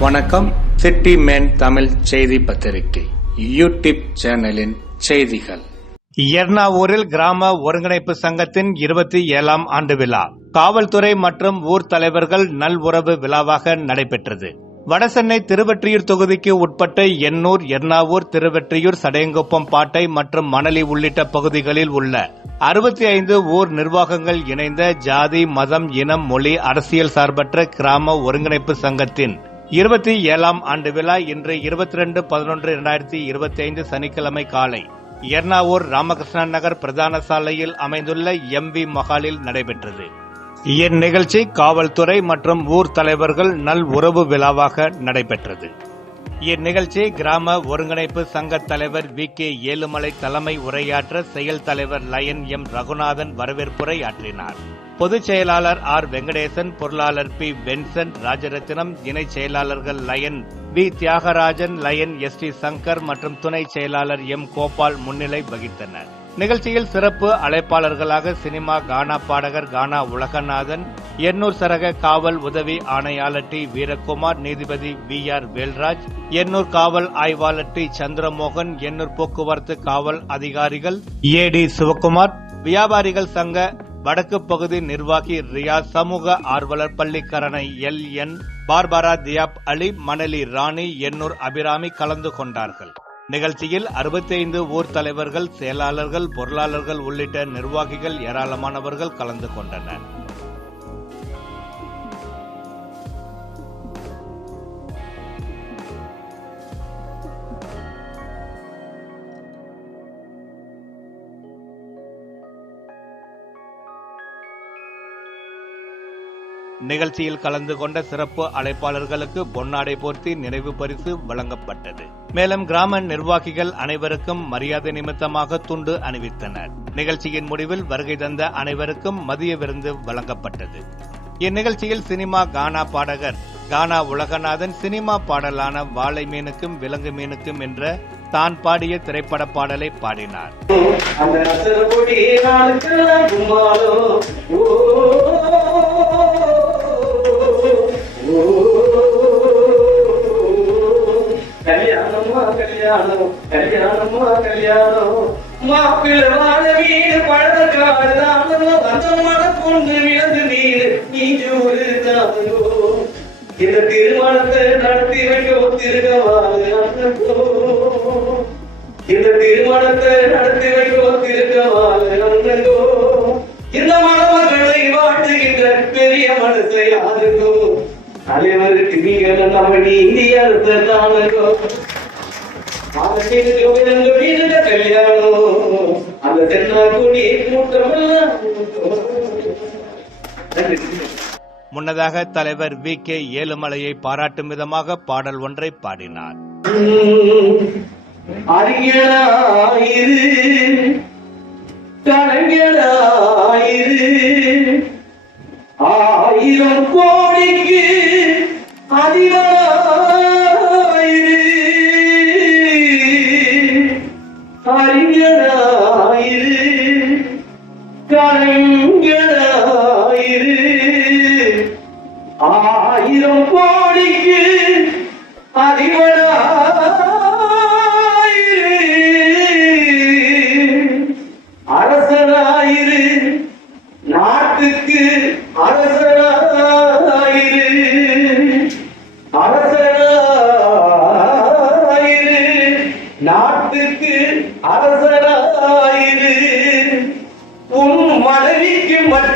வணக்கம். City man Tamil செய்தி பத்திரிகை. யூடியூப் சேனலின் செய்திகள். எர்ணாவூரில் கிராம ஒருங்கிணைப்பு சங்கத்தின் இருபத்தி ஏழாம் ஆண்டு விழா. காவல்துறை மற்றும் ஊர் தலைவர்கள் நல்உறவு விழாவாக நடைபெற்றது. வடசென்னை திருவெற்றியூர் தொகுதிக்கு உட்பட்ட எண்ணூர் எர்ணாவூர் திருவெற்றியூர் சடையங்குப்பம் பாட்டை மற்றும் மணலி உள்ளிட்ட பகுதிகளில் உள்ள அறுபத்தி ஐந்து ஊர் நிர்வாகங்கள் இணைந்த ஜாதி மதம் இனம் மொழி அரசியல் சார்பற்ற கிராம ஒருங்கிணைப்பு சங்கத்தின் இருபத்தி ஏழாம் ஆண்டு விழா இன்று இருபத்தி ரெண்டு பதினொன்று இரண்டாயிரத்தி இருபத்தி ஐந்து சனிக்கிழமை காலை எர்ணாவூர் ராமகிருஷ்ணன் நகர் பிரதான சாலையில் அமைந்துள்ள எம் வி மஹாலில் நடைபெற்றது. இந்நிகழ்ச்சி காவல்துறை மற்றும் ஊர் தலைவர்கள் நல் உறவு விழாவாக நடைபெற்றது. இந்நிகழ்ச்சி கிராம ஒருங்கிணைப்பு சங்க தலைவர் வி. கே. ஏழுமலை தலைமை உரையாற்ற செயல் தலைவர் லயன் எம். ரகுநாதன் வரவேற்புரை ஆற்றினார். பொதுச் செயலாளர் ஆர். வெங்கடேசன் பொருளாளர் பி. வென்சன் ராஜரத்தினம் இணை செயலாளர்கள் lion V. Thiyagarajan lion S. D. Shankar மற்றும் துணை செயலாளர் எம். கோபால் முன்னிலை வகித்தனர். நிகழ்ச்சியில் சிறப்பு அழைப்பாளர்களாக சினிமா கானா பாடகர் கானா உலகநாதன் எண்ணூர் சரக காவல் உதவி ஆணையாளர் டி. வீரகுமார் நீதிபதி வி. ஆர். வேல்ராஜ் எண்ணூர் காவல் ஆய்வாளர் டி. சந்திரமோகன் எண்ணூர் போக்குவரத்து காவல் அதிகாரிகள் ஏ. டி. சிவக்குமார் வியாபாரிகள் சங்க வடக்கு பகுதி நிர்வாகி ரியாஸ் சமூக ஆர்வலர் Pallikaranai L. N. Barbara Thiyab Ali Manali Rani Ennore Abirami கலந்து கொண்டார்கள். நிகழ்ச்சியில் 65 ஊர் தலைவர்கள் செயலாளர்கள் பொருளாளர்கள் உள்ளிட்ட நிர்வாகிகள் ஏராளமானவர்கள் கலந்து கொண்டனர். நிகழ்ச்சியில் கலந்து கொண்ட சிறப்பு அழைப்பாளர்களுக்கு பொன்னாடை போர்த்தி நினைவு பரிசு வழங்கப்பட்டது. மேலும் கிராம நிர்வாகிகள் அனைவருக்கும் மரியாதை நிமித்தமாக துண்டு அணிவித்தனர். நிகழ்ச்சியின் முடிவில் வருகை தந்த அனைவருக்கும் மதிய விருந்து வழங்கப்பட்டது. இந்நிகழ்ச்சியில் சினிமா கானா பாடகர் கானா உலகநாதன் சினிமா பாடலான வாழை மீனுக்கும் விலங்கு மீனுக்கும் என்ற தான் பாடிய திரைப்பட பாடலை பாடினார். அந்த கல்யாணமா கல்யாணம் கல்யாணமா கல்யாணம் மாப்பிள்ளை வாழ வீடு பழக்காடு தானோ அந்த மன பொண்ணு விழுந்து நீர் நீஞ்சூரு தானோ இந்த திருமணத்தை நடத்தி வைக்க திருகவாது இந்த திருமணத்தை நடத்தி வைக்கும் திருக்கவாலோ இந்த மணமகளை வாழ்த்துகின்ற பெரிய மனசை யாருக்கும் தலைவருக்கு நீங்கள் நம்ம நீதி அறுத்தானோ கல்யாணம்? அந்த தென்னாக்குடி கூட்டமெல்லாம் நன்றி முன்னதாக தலைவர் வி. கே. ஏழுமலையை பாராட்டும் விதமாக பாடல் ஒன்றை பாடினார். அறிஞராயிரு கலைஞராயிரு ஆயிரம் கோடிக்கு அதிகமாயிரு. அறிஞராயிரு. கலைஞராயிரு. ஆயிரம் கோடிக்கு அதிபர்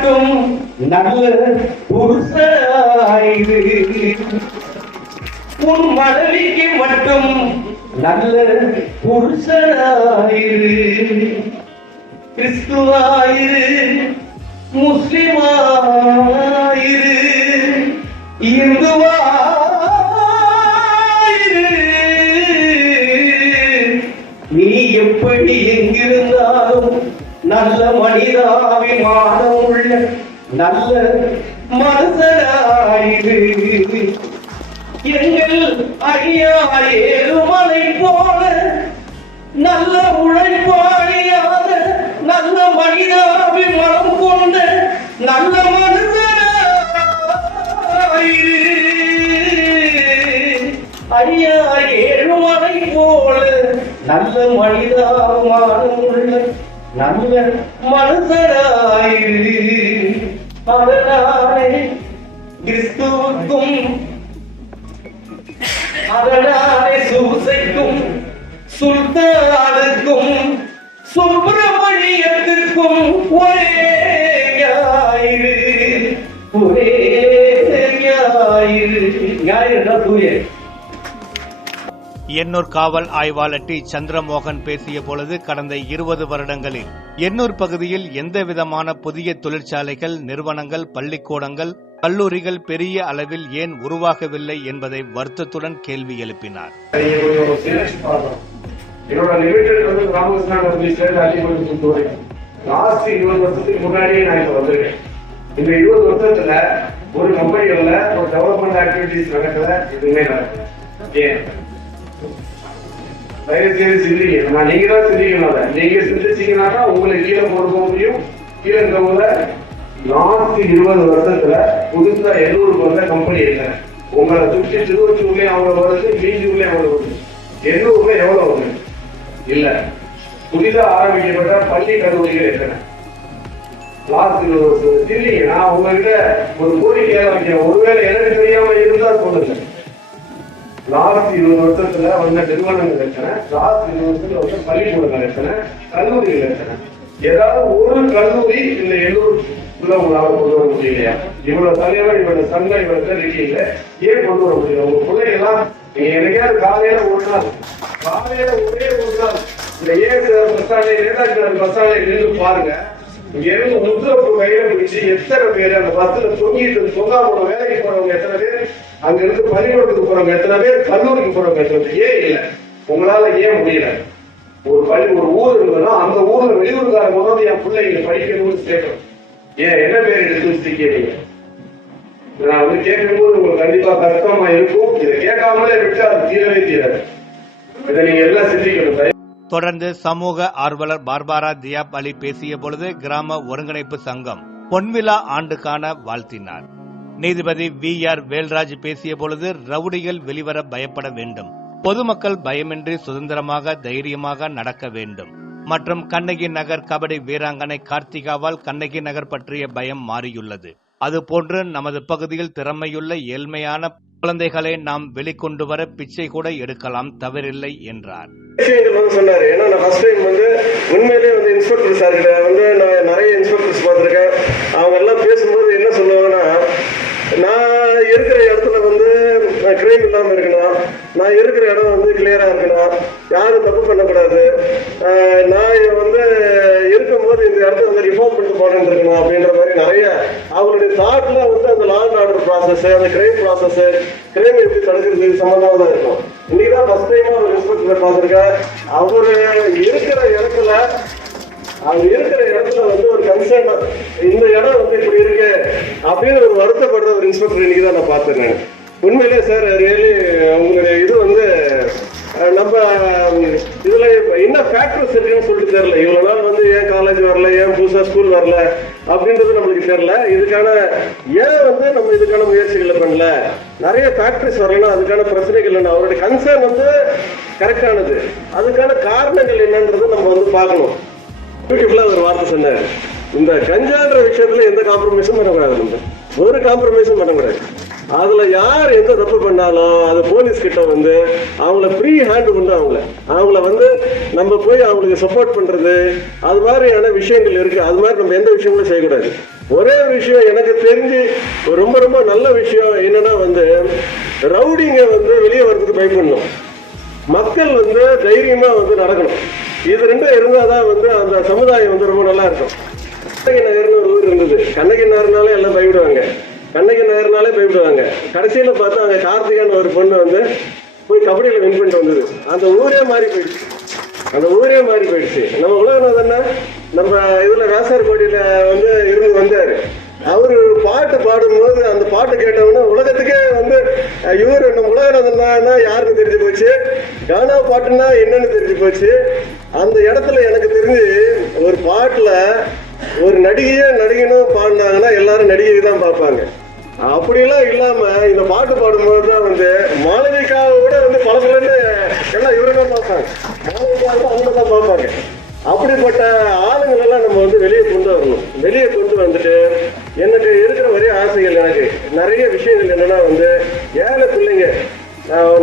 மட்டும் நல்ல புருஷராயிரு உன் மனைவிக்கு மட்டும் நல்ல புருஷராயிரு கிறிஸ்துவாயிரு முஸ்லிமாயிரு. இந்துவா நல்ல மனிதாபிமானம் உள்ள நல்ல மனசராயிரு எங்கள் ஐயா ஏழுமலை போல நல்ல உழைப்பாளியான நல்ல மனிதாபிமானம் கொண்ட நல்ல மனுஷனாயிரு ஐயா ஏழுமலை போல நல்ல மனிதாபிமானம் உள்ள நல்ல மனுஷராயிரு அவனாலே கிறிஸ்துவுக்கும் அவனாலே சூசைக்கும் சுல்தானுக்கும் சுப்பிரமணியத்திற்கும் ஒரே ஞாயிறு ஒரே ஞாயிறு ஞாயிறு தூய. எண்ணூர் காவல் ஆய்வாளர் டி. சந்திரமோகன் பேசிய பொழுது கடந்த இருபது வருடங்களில் எண்ணூர் பகுதியில் எந்தவிதமான புதிய தொழிற்சாலைகள் நிறுவனங்கள் பள்ளிக்கூடங்கள் கல்லூரிகள் பெரிய அளவில் ஏன் உருவாகவில்லை என்பதை வருத்தத்துடன் கேள்வி எழுப்பினார். இந்த இருபது வருஷத்துல ஒரு கம்பெனிகள்ல ஒரு டெவலப்மெண்ட் ஆக்டிவிட்டிஸ் நடக்கல எதுவுமே நடக்கல. ஏன்? தயவுசெய்து சிந்திங்க நான் நீங்க தான் சிந்திக்கணும் அதை. நீங்க சிந்திச்சீங்கன்னா உங்களை கீழே கொண்டு போக முடியும். கீழே இருக்கவங்கள லாஸ்ட் இருபது வருஷத்துல புதுசா எண்ணூருக்கு வந்த கம்பெனி இல்லை. உங்களை சுற்றி திருவச்சூர்லயும் அவ்வளவு வருது மீஞ்சூர்லயும் அவ்வளவு வருது. எண்ணூர்ல எவ்வளவு வருது? இல்ல. புதிதாக ஆரம்பிக்கப்பட்ட பள்ளி கல்லூரிகள் எத்தனை? லாஸ்ட் இருபது வருஷம் இல்லைங்க நான் உங்ககிட்ட ஒரு கோரிக்கையா வைக்கிறேன் ஒருவேளை எனக்கு தெரியாம இருந்தா சொல்லுங்க. லாஸ்ட் இருபது வருஷத்துல வந்த நிறுவனங்கள் எத்தனை லாஸ்ட் இருபது வருஷத்துல வந்த பள்ளிக்கூடங்கள் எத்தனை கல்லூரிகள் எத்தனை ஏதாவது ஒரு கல்லூரி இந்த எண்ணூருக்குள்ள உங்களால கொண்டு வர முடியலையா? இவ்வளவு தலைவர் இவ்வளவு சங்கம் இவ்வளவு இருக்கீங்க ஏன் கொண்டு வர முடியல? உங்க பிள்ளைகள்லாம் நீங்க என்னைக்காவது காலையில ஒரு நாள் காலையில ஒரே ஒரு நாள் இந்த ஏன் பஸ் ஸ்டாண்ட்ல நேதாஜி பஸ் ஸ்டாண்ட்ல நின்று பாருங்க. இங்க இருந்து முத்திரப்பு கையில பிடிச்சு எத்தனை பேர் அந்த பஸ்ல தொங்கிட்டு தொங்கா போன வேலைக்கு போறவங்க எத்தனை பேர்? அங்க இருந்து பள்ளிக்கூடத்துக்கு போறவங்க எத்தனை பேர் கல்லூரிக்கு போறவங்க எத்தனை பேர்? ஏன் இல்லை? உங்களால ஏன் முடியல? ஒரு பள்ளி ஒரு ஊர் இருக்குன்னா அந்த ஊர்ல வெளியூர்காரங்க வந்து என் பிள்ளைங்க படிக்கணும்னு கேட்கணும். ஏன்? என்ன பேர் எடுத்து வச்சிருக்கீங்க நான் வந்து கேட்கும்போது உங்களுக்கு கண்டிப்பா கஷ்டமா இருக்கும். இதை கேட்காமலே விட்டு அது தீரவே தீராது. இதை நீங்க எல்லாம் சிந்திக்கணும். தொடர்ந்து சமூக ஆர்வலர் பார்பாரா தியாப் அலி பேசிய பொழுது கிராம ஒருங்கிணைப்பு சங்கம் பொன்விழா ஆண்டுக்கான வாழ்த்தினார். நீதிபதி வி ஆர் வேல்ராஜ் பேசிய பொழுது ரவுடிகள் வெளிவர பயப்பட வேண்டும். பொதுமக்கள் பயமின்றி சுதந்திரமாக தைரியமாக நடக்க வேண்டும். மற்றும் கண்ணகி நகர் கபடி வீராங்கனை கார்த்திகாவால் கண்ணகி நகர் பற்றிய பயம் மாறியுள்ளது. அதுபோன்று நமது பகுதியில் திறமையுள்ள ஏழ்மையான குழந்தைகளை நாம் வெளிக்கொண்டு வர பிச்சை கூட எடுக்கலாம் தவறில்லை என்றார். சொன்னாரு. ஏன்னா நான் ஃபர்ஸ்ட் டைம் வந்து உண்மையிலேயே வந்து இன்ஸ்பெக்டர் சார் கிட்ட வந்து நான் நிறைய இன்ஸ்பெக்டர்ஸ் பார்த்துருக்கேன். அவங்க எல்லாம் பேசும்போது என்ன சொல்லுவாங்கன்னா நான் இருக்கிற இடத்துல வந்து கிரைம் இல்லாமல் இருக்கணும்? நான் இருக்கிற இடம் வந்து கிளியரா இருக்கணும்? யாரும் தப்பு பண்ணக்கூடாது. நான் வந்து இருக்கும்போது இந்த இடத்த வந்து ரிஃபார்ம் பண்ணிட்டு போகணும்னு இருக்கணும்? அப்படின்ற மாதிரி நிறைய அவங்களுடைய தாட்ல வந்து அந்த லா அண்ட் ஆர்டர் ப்ராசஸ் அந்த கிரைம் ப்ராசஸ் கிரைம் எப்படி தடுக்கிறது சம்மந்தமாக தான் இருக்கும். இன்னைக்கு தான் ஃபஸ்ட் டைமாக ஒரு இன்ஸ்பெக்டர் பார்த்துருக்கேன். அவர் இருக்கிற இடத்துல அது இருக்கிற இடத்துல வந்து ஒரு கன்சர்ன் இந்த இடம் வந்து இப்படி இருக்கு அப்படின்னு ஒரு வருத்தப்படுற ஒரு இன்ஸ்பெக்டர் இன்னைக்கு தான் நான் பார்த்தேன் நான். உண்மையிலேயே சார் ரியலி உங்களுடைய இது வந்து நம்ம இதுல என்ன ஃபேக்டர்ஸ் இருக்குன்னு சொல்லிட்டு தெரியல. இவ்வளவு நாள் வந்து ஏன் காலேஜ் வரல ஏன் புதுசா ஸ்கூல் வரல அப்படின்றது நம்மளுக்கு தெரியல. இதுக்கான ஏன் வந்து நம்ம இதுக்கான முயற்சிகளை பண்ணல? நிறைய ஃபேக்டரிஸ் வரலன்னா அதுக்கான பிரச்சனைகள் என்ன? அவருடைய கன்சர்ன் வந்து கரெக்டானது அதுக்கான காரணங்கள் என்னன்றது நம்ம வந்து பார்க்கணும். பியூட்டிஃபுல்லாக ஒரு வார்த்தை சொன்னார். இந்த கஞ்சான்ற விஷயத்துல எந்த காம்ப்ரமைஸும் பண்ணக்கூடாது நம்ம ஒரு காம்ப்ரமைஸும் பண்ணக்கூடாது. அதுல யார் எந்த தப்பு பண்ணாலும் அது போலீஸ் கிட்ட வந்து அவங்கள ஃப்ரீ ஹேண்ட் பண்ணு அவங்கள. அவங்கள வந்து நம்ம போய் அவங்களுக்கு சப்போர்ட் பண்றது அது மாதிரியான விஷயங்கள் இருக்கு. அது மாதிரி நம்ம எந்த விஷயங்களும் செய்யக்கூடாது. ஒரே ஒரு விஷயம் எனக்கு தெரிஞ்சு ரொம்ப ரொம்ப நல்ல விஷயம் என்னன்னா வந்து ரவுடிங்க வந்து வெளியே வர்றதுக்கு பயப்படணும். மக்கள் வந்து தைரியமா வந்து நடக்கணும். இது ரெண்டும் இருந்தால் தான் வந்து அந்த சமுதாயம் வந்து ரொம்ப நல்லா இருக்கும். கண்ணகி நகர்னு ஒரு ஊர் இருந்தது. கண்ணகி நகர்னாலே எல்லாம் பயப்படுவாங்க. கண்ணகி நகர்னாலே பயப்படுவாங்க. கடைசியில் பார்த்தா அங்கே கார்த்திகான்னு ஒரு பொண்ணு வந்து போய் கபடியில் வின் பண்ணிட்டு வந்தது. அந்த ஊரே மாறி போயிடுச்சு. அந்த ஊரே மாறி போயிடுச்சு. நம்ம உலகநாதன் நம்ம இதில் வேசார்பாடியில வந்து இருந்து வந்தார். அவர் பாட்டு பாடும்போது அந்த பாட்டு கேட்டவொடனே உலகத்துக்கே வந்து இவர் நம்ம உலகநாதன்னா யாருன்னு தெரிஞ்சு போச்சு. கானா பாட்டுன்னா என்னன்னு தெரிஞ்சு போச்சு. அந்த இடத்துல எனக்கு தெரிஞ்சு ஒரு பாட்டில் ஒரு நடிகையே நடிகனும் பாடினாங்கன்னா எல்லாரும் நடிகை தான் பார்ப்பாங்க. அப்படிலாம் இல்லாம இந்த பாட்டு பாடும்போது தான் வந்து மாளவிகாவை கூட வந்து பல பேருந்து எல்லாம் இவங்க பார்ப்பாங்க. மாளவிகாவை அவங்க தான் பார்ப்பாங்க. அப்படிப்பட்ட ஆளுங்களெல்லாம் நம்ம வந்து வெளியே கொண்டு வரணும். வெளியே கொண்டு வந்துட்டு எனக்கு இருக்கிற ஒரே ஆசைகள் எனக்கு. நிறைய விஷயங்கள் என்னன்னா வந்து ஏழை பிள்ளைங்க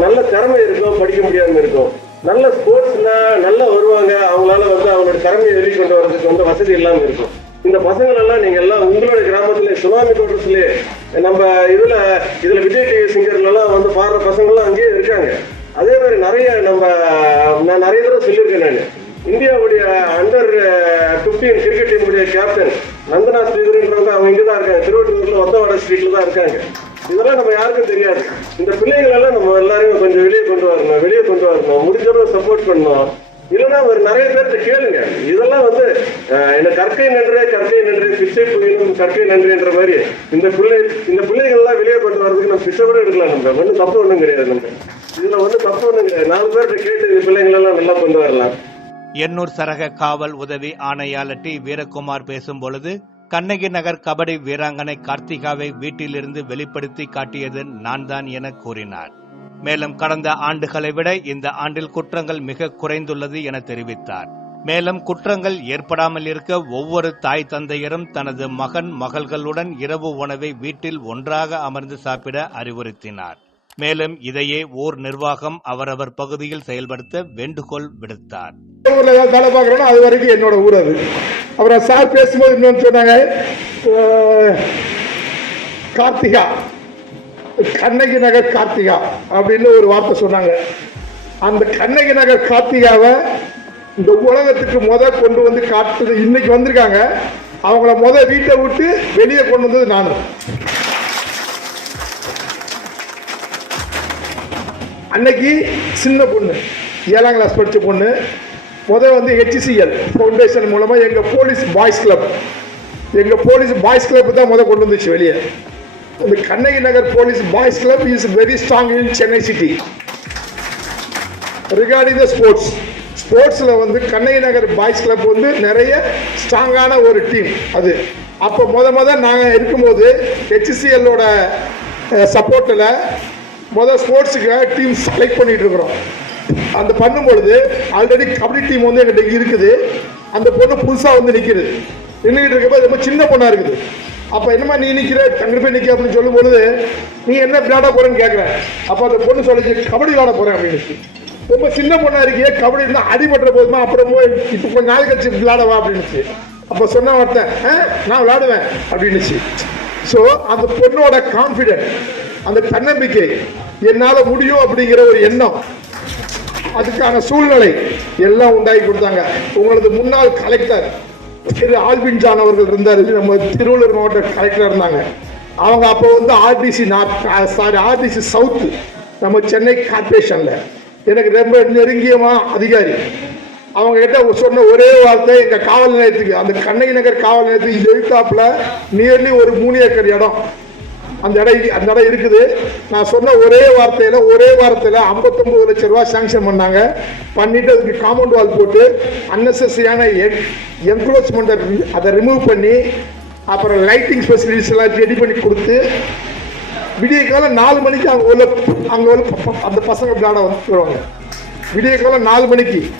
நல்ல திறமை இருக்கும் படிக்க முடியாமல் இருக்கும் நல்ல ஸ்போர்ட்ஸ்ல நல்லா வருவாங்க. அவங்களால வந்து அவங்களோட திறமையை வெளிக்கொண்டு வர்றதுக்கு வந்து வசதி இல்லாமல் இருக்கும். இந்த பசங்கள் எல்லாம் நீங்க எல்லாம் உங்களுடைய கிராமத்திலே சுனாமி தோட்டத்திலே நம்ம இதுல இதுல விஜய் டிவி சிங்கர்ல எல்லாம் வந்து பாடுற பசங்கள்லாம் அங்கேயே இருக்காங்க. அதே மாதிரி நிறைய நம்ம நான் நிறைய தடவை சொல்லியிருக்கேன் நான். இந்தியாவுடைய அண்டர் பிப்டீன் கிரிக்கெட் டீமுடைய கேப்டன் நந்தனா ஸ்ரீதரன்றவங்க அவங்க இங்கே தான் இருக்காங்க. திருவள்ளூர்ல ஒத்தவாட ஸ்ட்ரீட்ல தான் இருக்காங்க. இதெல்லாம் நம்ம யாருக்கும் தெரியாது. இந்த பிள்ளைகள் எல்லாம் நம்ம எல்லாரையும் கொஞ்சம் வெளியே கொண்டு வரணும் வெளியே கொண்டு வரணும் முடிஞ்சளவு சப்போர்ட் பண்ணணும். இல்லைன்னா ஒரு நிறைய பேர்த்த கேளுங்க. இதெல்லாம் வந்து என்ன கற்கை நன்றே கற்கை நன்றே பிச்சை புயலும் கற்கை நன்றின்ற மாதிரி இந்த பிள்ளை இந்த பிள்ளைகள்லாம் வெளியே கொண்டு வரதுக்கு நம்ம பிச்சை கூட எடுக்கலாம் நம்ம. ஒன்றும் தப்பு ஒன்றும் கிடையாது நம்ம. இதுல வந்து தப்பு ஒன்றும் கிடையாது. நாலு பேர்கிட்ட கேட்டு இந்த பிள்ளைங்களெல்லாம் நல்லா கொண்டு வரலாம். எண்ணூர் சரக காவல் உதவி ஆணையாளர் டி. வீரகுமார் பேசும் பொழுது கண்ணகி நகர் கபடி வீராங்கனை கார்த்திகாவை வீட்டிலிருந்து வெளிப்படுத்தி காட்டியது நான் தான் என கூறினார். மேலும் கடந்த ஆண்டுகளை விட இந்த ஆண்டில் குற்றங்கள் மிக குறைந்துள்ளது என தெரிவித்தார். மேலும் குற்றங்கள் ஏற்படாமல் இருக்க ஒவ்வொரு தாய் தந்தையரும் தனது மகன் மகள்களுடன் இரவு உணவை வீட்டில் ஒன்றாக அமர்ந்து சாப்பிட அறிவுறுத்தினார். மேலும் இதையே ஓர் நிர்வாகம் அவரவர் பகுதியில் செயல்படுத்த வேண்டுகோள் விடுத்தார். வேலை பார்க்குறோன்னா அது வரைக்கும் என்னோட ஊர் அது. அப்புறம் சார் பேசும்போது இன்னொன்று சொன்னாங்க கார்த்திகா கண்ணகி நகர் கார்த்திகா அப்படின்னு ஒரு வார்த்தை சொன்னாங்க. அந்த கண்ணகி நகர் கார்த்திகாவை இந்த உலகத்துக்கு முத கொண்டு வந்து காட்டுறது இன்னைக்கு வந்திருக்காங்க. அவங்கள முத வீட்டை விட்டு வெளியே கொண்டு வந்தது நான். அன்னைக்கு சின்ன பொண்ணு ஏழாம் கிளாஸ் படித்த பொண்ணு முதல் வந்து ஹெச்சிசிஎல் ஃபவுண்டேஷன் மூலமாக எங்கள் போலீஸ் பாய்ஸ் கிளப் எங்கள் போலீஸ் பாய்ஸ் கிளப் தான் முதல் கொண்டு வந்துச்சு வெளியே. இந்த Kannagi Nagar police boys club is very strong in Chennai city regarding the sports ஸ்போர்ட்ஸில் வந்து கண்ணகி நகர் பாய்ஸ் கிளப் வந்து நிறைய ஸ்ட்ராங்கான ஒரு டீம் அது. அப்போ முத முத நாங்கள் இருக்கும்போது ஹெச்சிசிஎல்லோட சப்போர்ட்டில் மொதல் ஸ்போர்ட்ஸுக்கு டீம் செலக்ட் பண்ணிட்டு இருக்கிறோம் அந்த பண்ணும்பொழுது ஆல்ரெடி கபடி டீம் வந்து எங்கிட்ட இருக்குது. அந்த பொண்ணு புதுசாக வந்து நிற்கிது நின்றுக்கிட்டு இருக்கப்போ ரொம்ப சின்ன பொண்ணாக இருக்குது. அப்போ என்னம்மா நீ நிற்கிற அங்கே போய் நிற்க அப்படின்னு சொல்லும் பொழுது நீ என்ன விளையாட போகிறேன்னு கேட்குறேன் அப்போ அந்த பொண்ணு சொல்லிச்சு கபடி விளையாட போகிறேன் அப்படின்னு. ரொம்ப சின்ன பொண்ணாக இருக்கியே கபடி இருந்தால் அடிபட்டுற போதுமா? அப்புறம் போய் இப்போ கொஞ்ச நாள் கழிச்சு விளையாடவா அப்படின்னுச்சு. அப்போ சொன்ன வார்த்தை "ஆ, நான் விளையாடுவேன் அப்படின்னுச்சு. ஸோ அந்த பொண்ணோட கான்ஃபிடென்ட் அந்த தன்னம்பிக்கை என்னால் முடியும் அப்படிங்கிற ஒரு எண்ணம். அதுக்கான சூழ்நிலை எல்லாம் உண்டாகி கொடுத்தாங்க. உங்களது முன்னாள் கலெக்டர் திரு ஆல்பின் ஜான் அவர்கள் இருந்தார். நம்ம திருவள்ளூர் மாவட்ட கலெக்டர் இருந்தாங்க. அவங்க அப்போ வந்து RDC north sorry RDC south நம்ம சென்னை கார்பரேஷனில் எனக்கு ரொம்ப நெருங்கியமா அதிகாரி. அவங்க கிட்ட சொன்ன ஒரே வார்த்தை எங்க காவல் நிலையத்துக்கு அந்த கண்ணகி நகர் காவல் நிலையத்துக்கு எழுத்தாப்புல நியர்லி ஒரு மூணு ஏக்கர் இடம். அந்த இடம் அந்த இடம் இருக்குது. நான் சொன்ன ஒரே வார்த்தையில் ஒரே வாரத்தில் 59 லட்சம் ரூபா சாங்ஷன் பண்ணாங்க. பண்ணிட்டு அதுக்கு காம்பவுண்ட் வால் போட்டு அன்னெசரியான என்க்ரோச்மெண்ட்டை அதை ரிமூவ் பண்ணி அப்புறம் லைட்டிங் ஃபெசிலிட்டிஸ் எல்லாம் ரெடி பண்ணி கொடுத்து விடிய காலம் நாலு மணிக்கு அங்கே உள்ள அங்கே உள்ள ப- அந்த பசங்க விளையாட வந்துடுவாங்க விடிய காலம் நாலு மணிக்கு.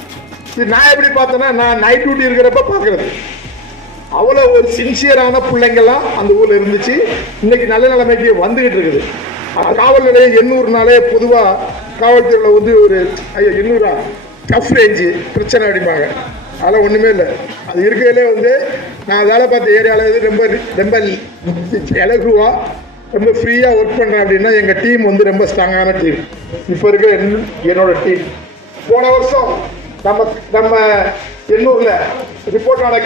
இது நான் எப்படி பார்த்தேன்னா நான் நைட் டியூட்டி இருக்கிறப்ப பார்க்குறது. அவ்வளோ ஒரு சின்சியரான பிள்ளைங்கள்லாம் அந்த ஊரில் இருந்துச்சு. இன்னைக்கு நல்ல நிலைமைக்கு வந்துகிட்டு இருக்குது. காவல் நிலையம் எண்ணூறுனாலே பொதுவாக காவல்துறையில் வந்து ஒரு ஐயோ எண்ணூறா? டஃப் ரேஞ்சு பிரச்சனை அடிப்பாங்க. அதெல்லாம் ஒன்றுமே இல்லை. அது இருக்கிறதுலே வந்து நான் வேலை பார்த்த ஏரியாவில் வந்து ரொம்ப ரொம்ப இலகுவாக ரொம்ப ஃப்ரீயாக ஒர்க் பண்ணுறேன் அப்படின்னா எங்கள் டீம் வந்து ரொம்ப ஸ்ட்ராங்கான டீம் இப்போ இருக்கிற என்னோட டீம் போன வருஷம் நம்ம நம்ம எண்ணூரில் ரிப்போர்ட் ஆன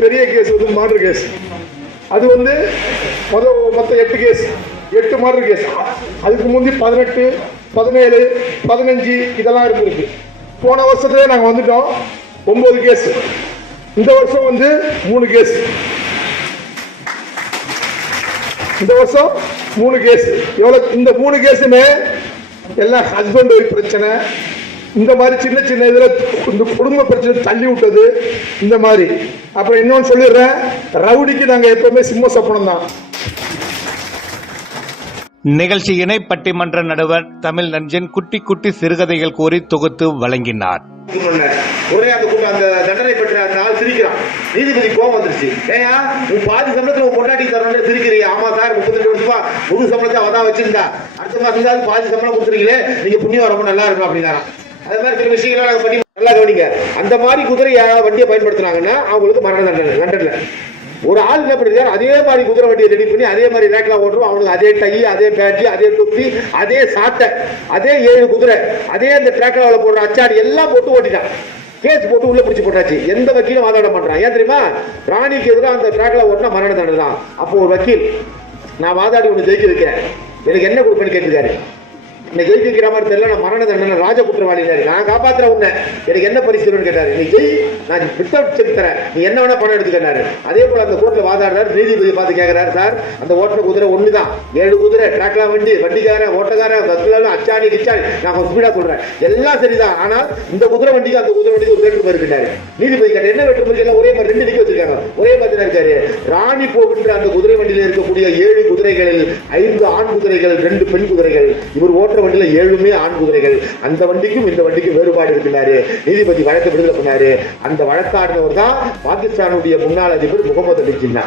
பெரிய கேஸ் வந்து மாடர் கேஸ். அது வந்து மொதல் மொத்தம் எட்டு கேஸ். எட்டு மாடர் கேஸ். அதுக்கு முந்தி பதினெட்டு பதினேழு பதினஞ்சு இதெல்லாம் இருந்திருக்கு. போன வருஷத்துலேயே நாங்கள் வந்துட்டோம். ஒம்பது கேஸ். இந்த வருஷம் வந்து மூணு கேஸ். இந்த வருஷம் மூணு கேஸ். எவ்வளோ இந்த மூணு கேஸுமே எல்லாம் ஹஸ்பண்ட் ஒய்ஃப் பிரச்சனை. இந்த மாதிரி சின்ன சின்ன இதில் இந்த குடும்ப பிரச்சனை தள்ளி விட்டது இந்த மாதிரி. அப்புறம் இன்னொன்று சொல்லிடுறேன் ரவுடிக்கு நாங்கள் எப்பவுமே சிம்ம சப்பனம் தான். நிகழ்ச்சியினை பட்டிமன்ற நடுவர் தமிழ் நஞ்சன் குட்டி குட்டி சிறுகதைகள் கூறி தொகுத்து வழங்கினார். உடனே அந்த கூட்டம் அந்த தண்டனை பெற்ற அந்த ஆள் சிரிக்கிறான். நீதிபதி கோவம் வந்துருச்சு. ஏயா உன் பாதி சம்பளத்துல உன் பொண்டாட்டி தரணும் ஆமா சார் வருஷமா முழு சம்பளத்தை அவதான் வச்சிருந்தா. அடுத்த மாசம் பாதி சம்பளம் கொடுத்துருக்கீங்களே நீங்க புண்ணியம் ரொம்ப நல்லா இருக்கும் அப்படின்னாராம். அது மாதிரி சில விஷயங்களை நாங்கள் பண்ணி நல்லா கவனிங்க. அந்த மாதிரி குதிரையை வண்டியை பயன்படுத்துனாங்கன்னா அவங்களுக்கு மரண தண்டனை லண்டன்ல ஒரு ஆள் என்ன பண்ணிருக்காரு? அதே மாதிரி குதிரை வண்டியை ரெடி பண்ணி அதே மாதிரி ரேக்கில் ஓட்டுறோம். அவனுக்கு அதே டை அதே பேட்டரி அதே தொப்பி அதே சாட்டை அதே ஏழு குதிரை அதே அந்த டிராக்டர்ல போடுற அச்சாடி எல்லாம் போட்டு ஓட்டிட்டான். கேஸ் போட்டு உள்ள பிடிச்சி போட்டாச்சு. எந்த வக்கீலும் வாதாட பண்றான் ஏன் தெரியுமா? ராணிக்கு எதிராக அந்த டிராக்ல ஓட்டினா மரண தண்டனை தான். அப்போ ஒரு வக்கீல் நான் வாதாடி ஒன்று ஜெயிக்க வைக்கிறேன் எனக்கு என்ன கொடுப்பேன்னு கேட்டிருக்காரு. என்னை ஜெயிக்கிற மாதிரி தெரியல நான் மரண தண்டனை ராஜ குற்றவாளினாரு நான் காப்பாத்துறேன் உன்னை. எனக்கு என்ன பரிசு கேட்டார் கேட்டாரு. நீ ஜெய் நான் வித்தவுட் செக் தரேன். நீ என்ன வேணா பணம் எடுத்துக்கிட்டாரு அதே போல அந்த கோர்ட்ல வாதாடுறாரு நீதிபதி பார்த்து கேட்கிறாரு சார் அந்த ஓட்டுற குதிரை ஒண்ணுதான். ஏழு குதிரை டிராக்ல வண்டி வண்டிக்காரன் ஓட்டக்காரன் பஸ்லாம் அச்சாணி கிச்சாணி. நான் ஸ்பீடாக ஸ்பீடா சொல்றேன். எல்லாம் சரிதான். ஆனால் இந்த குதிரை வண்டிக்கு அந்த குதிரை வண்டிக்கு ஒரு வேற்றுமை இருக்கின்றாரு நீதிபதி கேட்டார் என்ன வேற்றுமை எல்லாம் ஒரே மாதிரி ரெண்டு நிக்க வச்சிருக்காங்க. ஒரே மாதிரி இருக்காரு. ராணி போகின்ற அந்த குதிரை வண்டியில் இருக்கக்கூடிய ஏழு குதிரைகளில் ஐந்து ஆண் குதிரைகள் ரெண்டு பெண் குதிரைகள். இவர் ஓட்டுற வண்டியில ஏழுமே ஆண் குதிரைகள். அந்த வண்டிக்கும் இந்த வண்டிக்கும் வேறுபாடு இருக்கிறாரு நீதிபதி வழக்கு விடுதலை பண்ணாரு. அந்த வழக்காடினவர் தான் பாகிஸ்தானுடைய முன்னாள் அதிபர் முகமது அலி ஜின்னா